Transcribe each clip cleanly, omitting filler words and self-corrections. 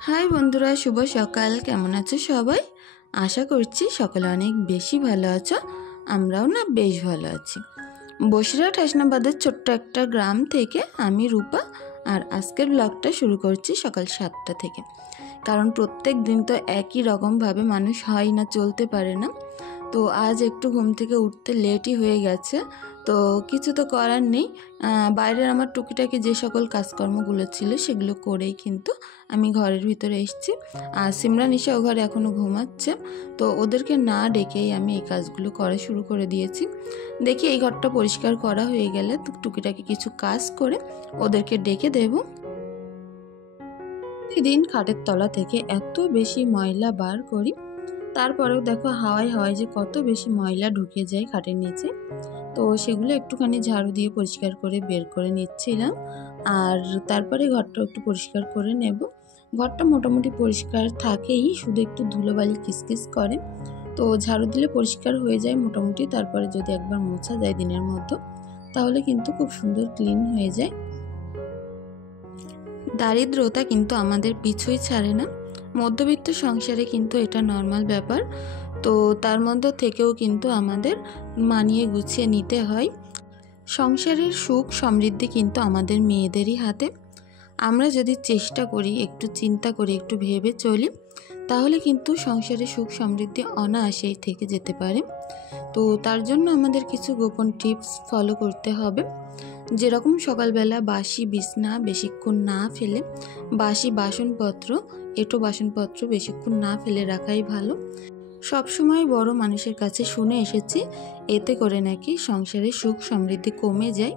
High বন্ধুরা, শুভ সকাল। কেমন আছো সবাই? আশা করছি সকলে অনেক বেশি ভালো আছো। আমরাও না বেশ ভালো আছি। বসিরহাট হাসনাবাদের ছোট্ট একটা গ্রাম থেকে আমি রূপা, আর আজকের ব্লগটা শুরু করছি সকাল 7টা থেকে। কারণ প্রত্যেক দিন তো একই রকমভাবে মানুষ হয় না, চলতে পারে না। তো আজ একটু ঘুম থেকে উঠতে লেটই হয়ে গেছে। তো কিছু তো করার নেই। বাইরের আমার টুকিটাকি যে সকল কাজকর্মগুলো ছিল সেগুলো করেই কিন্তু আমি ঘরের ভিতরে এসেছি। আর সিমরান ঈশাও ঘরে এখনও ঘুমাচ্ছে। তো ওদেরকে না ডেকেই আমি এই কাজগুলো করা শুরু করে দিয়েছি। দেখি এই ঘরটা পরিষ্কার করা হয়ে গেলে টুকিটাকি কিছু কাজ করে ওদেরকে ডেকে দেব। প্রতিদিন খাটের তলা থেকে এত বেশি ময়লা বার করি, তারপরেও দেখো হাওয়ায় হাওয়ায় যে কত বেশি ময়লা ঢুকে যায় খাটের নিচে। তো সেগুলো একটুখানি ঝাড়ু দিয়ে পরিষ্কার করে বের করে নিচ্ছিলাম। আর তারপরে ঘরটা একটু পরিষ্কার করে নেব। ঘরটা মোটামুটি পরিষ্কার থাকেই, শুধু একটু ধুলোবালি কিসকিস করে। তো ঝাড়ু দিলে পরিষ্কার হয়ে যায় মোটামুটি। তারপরে যদি একবার মোছা যায় দিনের মধ্যে, তাহলে কিন্তু খুব সুন্দর ক্লিন হয়ে যায়। দারিদ্রতা কিন্তু আমাদের পিছুই ছাড়ে না। মধ্যবিত্ত সংসারে কিন্তু এটা নর্মাল ব্যাপার। তো তার মধ্যে থেকেও কিন্তু আমাদের মানিয়ে গুছিয়ে নিতে হয়। সংসারের সুখ সমৃদ্ধি কিন্তু আমাদের মেয়েদেরই হাতে। আমরা যদি চেষ্টা করি, একটু চিন্তা করি, একটু ভেবে চলি, তাহলে কিন্তু সংসারের সুখ সমৃদ্ধি অনায়াসেই থেকে যেতে পারে। তো তার জন্য আমাদের কিছু গোপন টিপস ফলো করতে হবে। যেরকম সকালবেলা বাসি বিছনা বেশিক্ষণ না ফেলে, বাসি বাসনপত্র, এঁটো বাসনপত্র বেশিক্ষণ না ফেলে রাখাই ভালো। সবসময় বড় মানুষের কাছে শুনে এসেছি এতে করে নাকি সংসারে সুখ সমৃদ্ধি কমে যায়।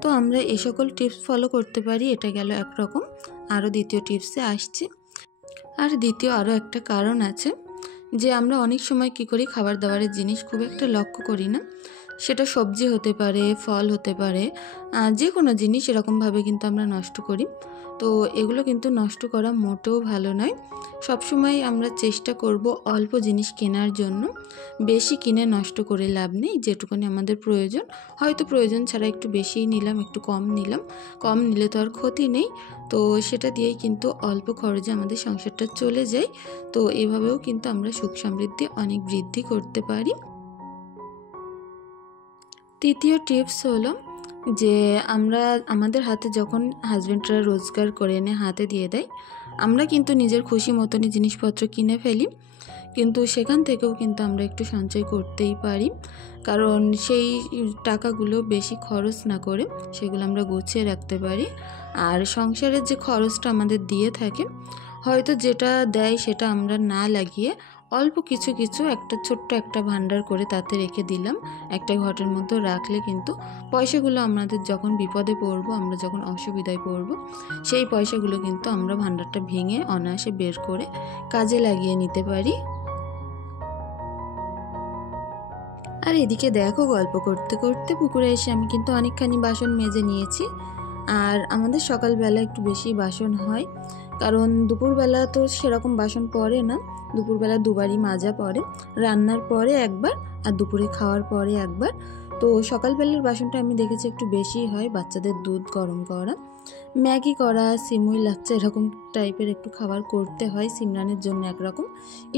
তো আমরা এ সকল টিপস ফলো করতে পারি। এটা গেল একরকম। আরও দ্বিতীয় টিপসে আসছি। আর দ্বিতীয় আরও একটা কারণ আছে, যে আমরা অনেক সময় কী করি, খাবার দাবারের জিনিস খুব একটা লক্ষ্য করি না। সেটা সবজি হতে পারে, ফল হতে পারে, যে কোনো জিনিস এরকমভাবে কিন্তু আমরা নষ্ট করি। তো এগুলো কিন্তু নষ্ট করা মোটেও ভালো নয়। সবসময় আমরা চেষ্টা করব অল্প জিনিস কেনার জন্য। বেশি কিনে নষ্ট করে লাভ নেই। যেটুকুনি আমাদের প্রয়োজন, হয়তো প্রয়োজন ছাড়া একটু বেশিই নিলাম, একটু কম নিলাম, কম নিলে তো আর ক্ষতি নেই। তো সেটা দিয়েই কিন্তু অল্প খরচে আমাদের সংসারটা চলে যায়। তো এভাবেও কিন্তু আমরা সুখ সমৃদ্ধি অনেক বৃদ্ধি করতে পারি। তৃতীয় টিপস হলো যে আমরা আমাদের হাতে যখন হাজব্যান্ডরা রোজগার করে এনে হাতে দিয়ে দেয়, আমরা কিন্তু নিজের খুশি মতনই জিনিসপত্র কিনে ফেলি। কিন্তু সেখান থেকেও কিন্তু আমরা একটু সঞ্চয় করতেই পারি। কারণ সেই টাকাগুলো বেশি খরচ না করে সেগুলো আমরা গুছিয়ে রাখতে পারি। আর সংসারের যে খরচটা আমাদের দিয়ে থাকে, হয়তো যেটা দেয় সেটা আমরা না লাগিয়ে অল্প কিছু কিছু একটা ছোট্ট একটা ভান্ডার করে তাতে রেখে দিলাম, একটা ঘটের মধ্যে রাখলে কিন্তু পয়সাগুলো আমাদের যখন বিপদে পড়বো, আমরা যখন অসুবিধায় পড়বো, সেই পয়সাগুলো কিন্তু আমরা ভান্ডারটা ভেঙে অনায়াসে বের করে কাজে লাগিয়ে নিতে পারি। আর এদিকে দেখো, গল্প করতে করতে পুকুরে এসে আমি কিন্তু অনেকখানি বাসন মেজে নিয়েছি। আর আমাদের সকালবেলা একটু বেশি বাসন হয়, কারণ দুপুরবেলা তো সেরকম বাসন পড়ে না। দুপুরবেলা দুবারই মাজা পড়ে, রান্নার পরে একবার আর দুপুরে খাওয়ার পরে একবার। তো সকালবেলার বাসনটা আমি দেখেছি একটু বেশি হয়। বাচ্চাদের দুধ গরম করা, ম্যাগি করা, সিমুই লাচ্চা এরকম টাইপের একটু খাবার করতে হয়। সিমরানের জন্য একরকম,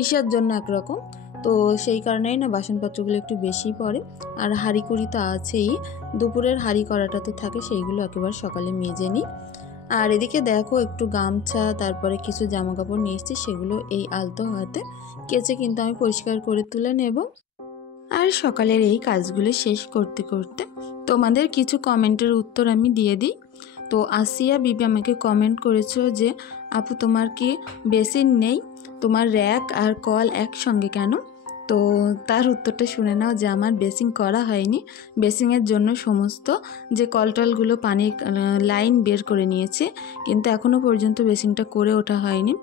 ঈশার জন্য একরকম। তো সেই কারণেই না বাসনপত্রগুলো একটু বেশি পড়ে। আর হাঁড়ি কুড়ি তো আছেই, দুপুরের হাঁড়ি করাটা তো থাকে, সেইগুলো একেবারে সকালে মেজে নিই। আর এদিকে দেখো একটু গামছা, তারপরে কিছু জামা কাপড় নিয়ে এসেছি, সেগুলো এই আলতো হাতে কেচে কিন্তু আমি পরিষ্কার করে তুলে নেব। আর সকালের এই কাজগুলো শেষ করতে করতে তোমাদের কিছু কমেন্টের উত্তর আমি দিয়ে দিই। তো আসিয়া বিবি আমাকে কমেন্ট করেছো যে আপু তোমার কি বেসিন নেই, তোমার র্যাক আর কল একসঙ্গে কেন? তো তার উত্তরটা শুনে নাও যে আমার বেসিং করা হয়নি। বেসিংয়ের জন্য সমস্ত যে কলটলগুলো পানির লাইন বের করে নিয়েছে, কিন্তু এখনও পর্যন্ত বেসিংটা করে ওঠা হয়নি।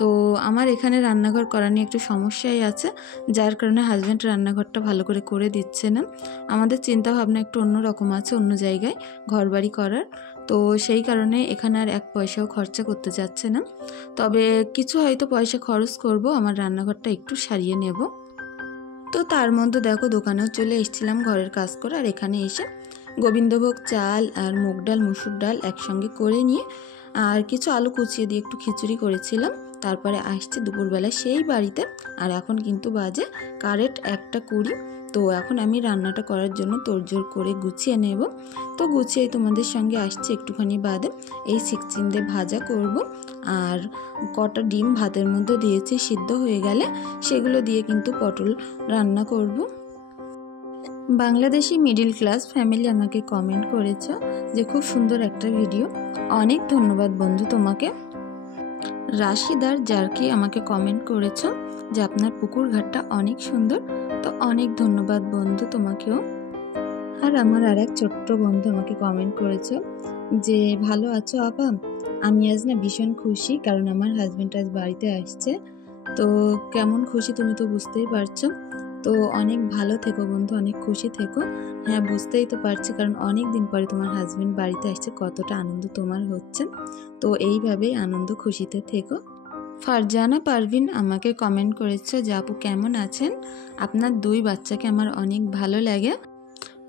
তো আমার এখানে রান্নাঘর করা নিয়ে একটু সমস্যাই আছে, যার কারণে হাজব্যান্ড রান্নাঘরটা ভালো করে করে দিচ্ছে না। আমাদের চিন্তা ভাবনা একটু অন্যরকম আছে, অন্য জায়গায় ঘরবাড়ি করার। তো সেই কারণে এখানে আর এক পয়সাও খরচা করতে যাচ্ছে না। তবে কিছু হয়তো পয়সা খরচ করব, আমার রান্নাঘরটা একটু সারিয়ে নেব। তো তার মধ্যে দেখো দোকানেও চলে এসেছিলাম ঘরের কাজ করে। আর এখানে এসে গোবিন্দভোগ চাল আর মুগ ডাল, মুসুর ডাল একসঙ্গে করে নিয়ে আর কিছু আলু কুচিয়ে দিয়ে একটু খিচুড়ি করেছিলাম। তারপরে আসছি দুপুরবেলা সেই বাড়িতে। আর এখন কিন্তু বাজে কারেক্ট 1:20। তো এখন আমি রান্নাটা করার জন্য তোড়জোড় করে গুছিয়ে নেব। তো গুছিয়ে তোমাদের সঙ্গে আসছি একটুখানি বাদে। এই চিচিঙ্গে ভাজা করব, আর কটা ডিম ভাতের মধ্যে দিয়েছি, সিদ্ধ হয়ে গেলে সেগুলো দিয়ে কিন্তু পটল রান্না করব। বাংলাদেশি মিডিল ক্লাস ফ্যামিলি আমাকে কমেন্ট করেছ যে খুব সুন্দর একটা ভিডিও। অনেক ধন্যবাদ বন্ধু তোমাকে। রাশিদার জারকি আমাকে কমেন্ট করেছ যে আপনার পুকুর ঘাটটা অনেক সুন্দর। তো অনেক ধন্যবাদ বন্ধু তোমাকেও। আর আমার আর এক ছোট্ট বন্ধু আমাকে কমেন্ট করেছে যে ভালো আছো আপা? আমি আজ না ভীষণ খুশি, কারণ আমার হাজব্যান্ড আজ বাড়িতে আসছে। তো কেমন খুশি তুমি তো বুঝতেই পারছো। তো অনেক ভালো থেকো বন্ধু, অনেক খুশি থেকো। হ্যাঁ, বুঝতেই তো পারছি, কারণ অনেক দিন পরে তোমার হাজব্যান্ড বাড়িতে আসছে, কতটা আনন্দ তোমার হচ্ছে। তো এইভাবেই আনন্দ খুশিতে থেকো। ফারজানা পারভিন আমাকে কমেন্ট করেছে যে আপু কেমন আছেন? আপনার 2 বাচ্চাকে আমার অনেক ভালো লাগে,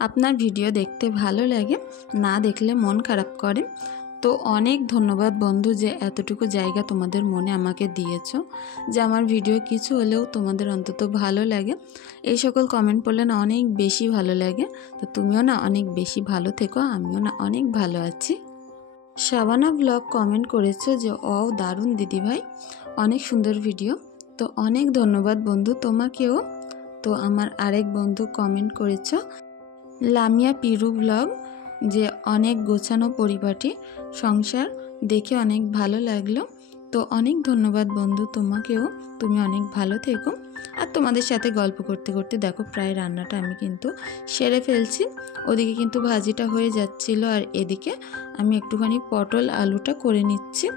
আপনার ভিডিও দেখতে ভালো লাগে, না দেখলে মন খারাপ করে। তো অনেক ধন্যবাদ বন্ধু যে এতটুকু জায়গা তোমাদের মনে আমাকে দিয়েছো, যে আমার ভিডিও কিছু হলেও তোমাদের অন্তত ভালো লাগে। এই সকল কমেন্ট পড়লে না অনেক বেশি ভালো লাগে। তো তুমিও না অনেক বেশি ভালো থেকো, আমিও না অনেক ভালো আছি। শাবানা ব্লগ কমেন্ট করেছে যে দারুণ দিদিভাই, অনেক সুন্দর ভিডিও। তো অনেক ধন্যবাদ বন্ধু তোমাকেও। তো আমার আরেক বন্ধু কমেন্ট করেছে লামিয়া পিরু ব্লগ যে অনেক গোছানো পরিপাটি সংসার, দেখে অনেক ভালো লাগলো। তো অনেক ধন্যবাদ বন্ধু তোমাকেও, তুমি অনেক ভালো থেকো। আর তোমাদের সাথে গল্প করতে করতে দেখো প্রায় রান্নাটা আমি কিন্তু সেরে ফেলছি। ওদিকে কিন্তু ভাজিটা হয়ে যাচ্ছিল, আর এদিকে আমি একটুখানি পটল আলুটা করে নিচ্ছি।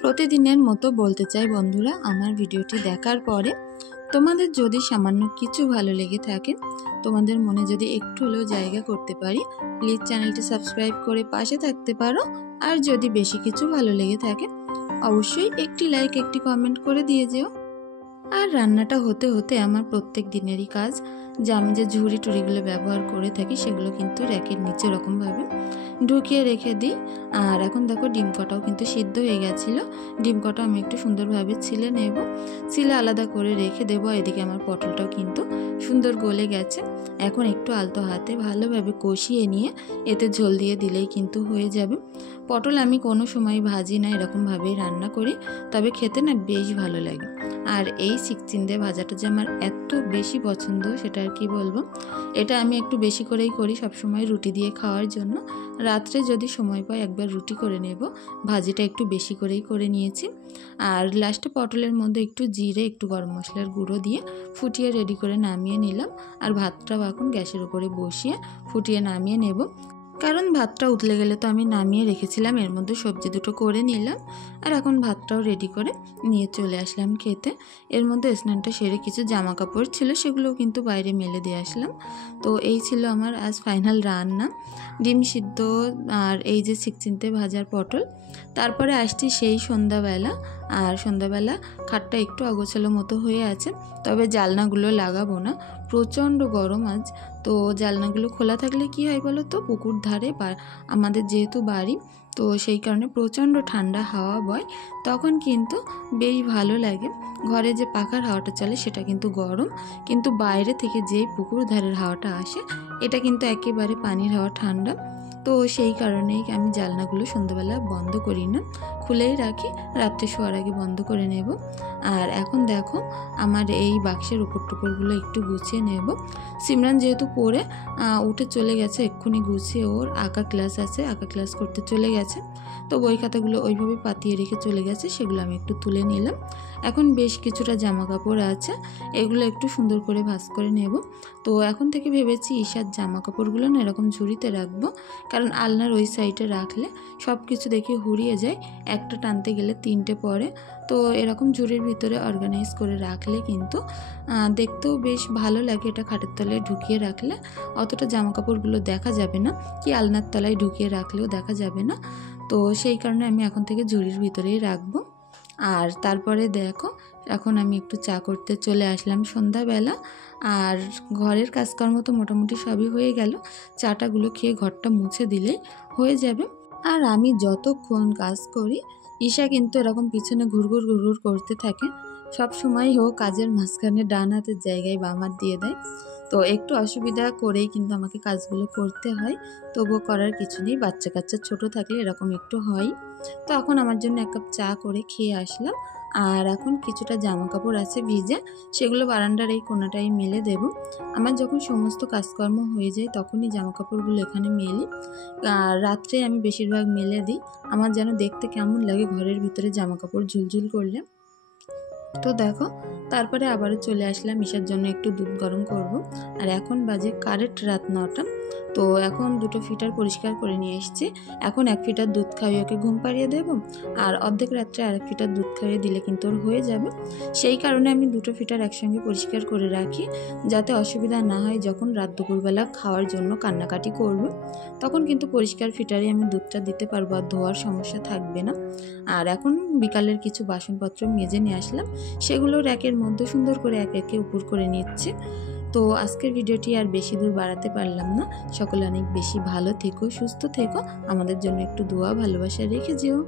প্রতিদিনের মতো বলতে চাই বন্ধুরা, আমার ভিডিওটি দেখার পরে তোমাদের যদি সামান্য কিছু ভালো লেগে থাকে, তোমাদের মনে যদি একটু হলেও জায়গা করতে পারি, প্লিজ চ্যানেলটি সাবস্ক্রাইব করে পাশে থাকতে পারো। আর যদি বেশি কিছু ভালো লেগে থাকে অবশ্যই একটি লাইক, একটি কমেন্ট করে দিয়ে যেও। আর রান্নাটা হতে হতে আমার প্রত্যেক দিনেরই কাজ, যে আমি যে ঝুড়ি টুড়িগুলো ব্যবহার করে থাকি সেগুলো কিন্তু র্যাকের নিচে এরকমভাবে ঢুকিয়ে রেখে দিই। আর এখন দেখো ডিম কটাও কিন্তু সিদ্ধ হয়ে গেছিলো। ডিম কটা আমি একটু সুন্দরভাবে ছিলে নেব, ছিলে আলাদা করে রেখে দেবো। এদিকে আমার পটলটাও কিন্তু সুন্দর গলে গেছে। এখন একটু আলতো হাতে ভালোভাবে কষিয়ে নিয়ে এতে ঝোল দিয়ে দিলেই কিন্তু হয়ে যাবে। পটল আমি কোনো সময় ভাজি না, এরকমভাবেই রান্না করি, তবে খেতে না বেশ ভালো লাগে। আর এই চিচিঙ্গে ভাজাটা যে আমার এত বেশি পছন্দ সেটা আর কি বলবো। এটা আমি একটু বেশি করেই করি সবসময় রুটি দিয়ে খাওয়ার জন্য। রাত্রে যদি সময় পাই একবার রুটি করে নেব, ভাজিটা একটু বেশি করেই করে নিয়েছি। আর লাস্টে পটলের মধ্যে একটু জিরে, একটু গরম মশলার গুঁড়ো দিয়ে ফুটিয়ে রেডি করে নামিয়ে নিলাম। আর ভাতটাও এখন গ্যাসের উপরে বসিয়ে ফুটিয়ে নামিয়ে নেব, কারণ ভাতটা উতলে গেলে তো আমি নামিয়ে রেখেছিলাম, এর মধ্যে সবজি দুটো করে নিলাম। আর এখন ভাতটাও রেডি করে নিয়ে চলে আসলাম খেতে। এর মধ্যে স্নানটা সেরে কিছু জামা কাপড় ছিল সেগুলোও কিন্তু বাইরে মেলে দিয়ে আসলাম। তো এই ছিল আমার আজ ফাইনাল রান্না, ডিম সিদ্ধ আর এই যে চিচিঙ্গে ভাজার পটল। তারপরে আসছি সেই সন্ধ্যাবেলা। আর সন্ধ্যাবেলা খাটটা একটু অগোছালো মতো হয়ে আছে, তবে জানলাগুলো লাগাবো না, প্রচণ্ড গরম আজ। তো জানলাগুলো খোলা থাকলে কি হয় বলো তো, পুকুর ধারে বা আমাদের যেহেতু বাড়ি, তো সেই কারণে প্রচণ্ড ঠান্ডা হাওয়া বয়, তখন কিন্তু বেশ ভালো লাগে। ঘরে যে পাখার হাওয়াটা চলে সেটা কিন্তু গরম, কিন্তু বাইরে থেকে যেই পুকুর ধারের হাওয়াটা আসে এটা কিন্তু একেবারে পানির হাওয়া, ঠান্ডা। তো সেই কারণেই আমি জানলাগুলো সন্ধ্যাবেলা বন্ধ করি না, খুলেই রাখি, রাত্রে শোয়ার আগে বন্ধ করে নেব। আর এখন দেখো আমার এই বাক্সের উপর টুকুরগুলো একটু গুছিয়ে নেব। সিমরান যেহেতু পড়ে উঠে চলে গেছে, এক্ষুনি গুছিয়ে, ওর আঁকা ক্লাস আছে, আঁকা ক্লাস করতে চলে গেছে। তো বই খাতাগুলো ওইভাবে পাতিয়ে রেখে চলে গেছে, সেগুলো আমি একটু তুলে নিলাম। এখন বেশ কিছুটা জামা কাপড় আছে, এগুলো একটু সুন্দর করে ভাঁজ করে নেব। তো এখন থেকে ভেবেছি ঈশার জামা কাপড়গুলো না এরকম ঝুড়িতে রাখবো, কারণ আলনার ওই সাইডে রাখলে সব কিছু দেখে হুড়িয়ে যায়, একটা টানতে গেলে 3টে পড়ে। তো এরকম ঝুড়ির ভিতরে অর্গানাইজ করে রাখলে কিন্তু দেখতেও বেশ ভালো লাগে। এটা খাটের তলায় ঢুকিয়ে রাখলে অতটা জামা কাপড়গুলো দেখা যাবে না, কি আলনার তলায় ঢুকিয়ে রাখলেও দেখা যাবে না। তো সেই কারণে আমি এখন থেকে ঝুড়ির ভিতরেই রাখবো। আর তারপরে দেখো এখন আমি একটু চা করতে চলে আসলাম সন্ধ্যাবেলা। আর ঘরের কাজকর্ম তো মোটামুটি সবই হয়ে গেল, চাটাগুলো খেয়ে ঘরটা মুছে দিলেই হয়ে যাবে। আর আমি যতক্ষণ কাজ করি ঈশা কিন্তু এরকম পিছনে ঘুরঘুর ঘুরঘুর করতে থাকে, সব সময় হোক কাজের মাঝখানে ডান হাতের জায়গায় বাম হাত দিয়ে দেয়। তো একটু অসুবিধা করেই কিন্তু আমাকে কাজগুলো করতে হয়, তবুও করার কিছু নেই, বাচ্চা কাচ্চা ছোট থাকলে এরকম একটু হয়। তো এখন আমার জন্য এক কাপ চা করে খেয়ে আসলাম। আর এখন কিছুটা জামা কাপড় আছে ভিজে, সেগুলো বারান্দার এই কোনাটাই মেলে দেব। আমার যখন সমস্ত কাজকর্ম হয়ে যায় তখনই জামা কাপড়গুলো এখানে মেলি, আর রাত্রে আমি বেশিরভাগ মেলে দিই। আমার যেন দেখতে কেমন লাগে ঘরের ভিতরে জামা কাপড় ঝুলঝুল করলে। তো দেখো, তারপরে আবারও চলে আসলাম ঈশার জন্য একটু দুধ গরম করব। আর এখন বাজে কারেক্ট রাত 9টা। তো এখন দুটো ফিটার পরিষ্কার করে নিয়ে এসেছি। এখন 1 ফিটার দুধ খাইয়ে ওকে ঘুম পাড়িয়ে দেবো, আর অর্ধেক রাত্রে আরেক ফিটার দুধ খাইয়ে দিলে কিন্তু ওর হয়ে যাবে। সেই কারণে আমি দুটো ফিটার একসঙ্গে পরিষ্কার করে রাখি, যাতে অসুবিধা না হয় যখন রাত দুপুরবেলা খাওয়ার জন্য কান্নাকাটি করবে, তখন কিন্তু পরিষ্কার ফিটারে আমি দুধটা দিতে পারবো, আর ধোয়ার সমস্যা থাকবে না। আর এখন বিকালের কিছু বাসনপত্র মেজে নিয়ে আসলাম, সেগুলো র্যাকের মধ্যে সুন্দর করে এক একে উপর করে নিচ্ছে। তো আজকের ভিডিওটি আর বেশি দূর বাড়াতে পারলাম না। সকলে অনেক বেশি ভালো থেকো, সুস্থ থেকো, আমাদের জন্য একটু দোয়া ভালোবাসা রেখে যেও।